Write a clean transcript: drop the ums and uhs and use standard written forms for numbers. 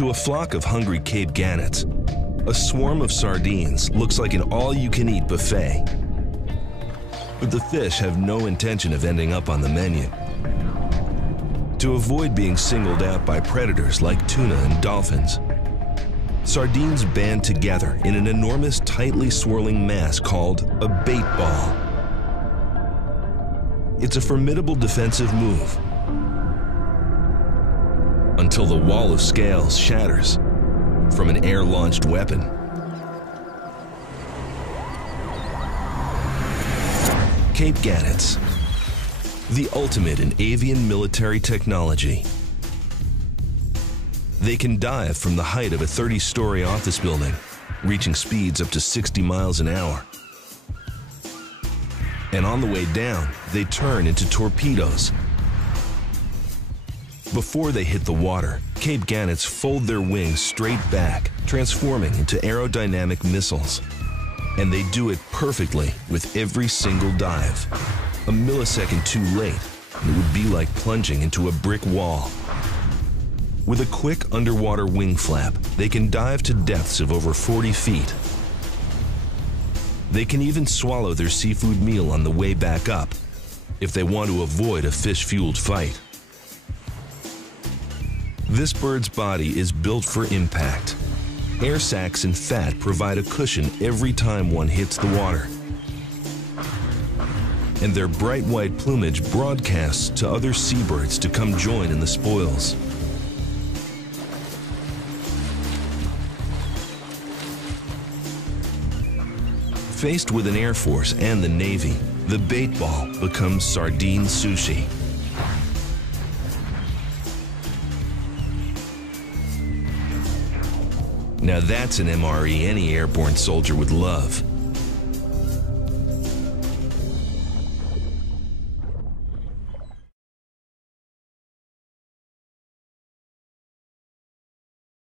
To a flock of hungry Cape gannets, a swarm of sardines looks like an all-you-can-eat buffet. But the fish have no intention of ending up on the menu. To avoid being singled out by predators like tuna and dolphins, sardines band together in an enormous, tightly swirling mass called a bait ball. It's a formidable defensive move until the wall of scales shatters from an air-launched weapon. Cape gannets, the ultimate in avian military technology. They can dive from the height of a 30-story office building, reaching speeds up to 60 miles an hour. And on the way down, they turn into torpedoes. Before they hit the water, Cape gannets fold their wings straight back, transforming into aerodynamic missiles. And they do it perfectly with every single dive. A millisecond too late, and it would be like plunging into a brick wall. With a quick underwater wing flap, they can dive to depths of over 40 feet. They can even swallow their seafood meal on the way back up, if they want to avoid a fish-fueled fight. This bird's body is built for impact. Air sacs and fat provide a cushion every time one hits the water. And their bright white plumage broadcasts to other seabirds to come join in the spoils. Faced with an Air Force and the Navy, the bait ball becomes sardine sushi. Now that's an MRE any airborne soldier would love.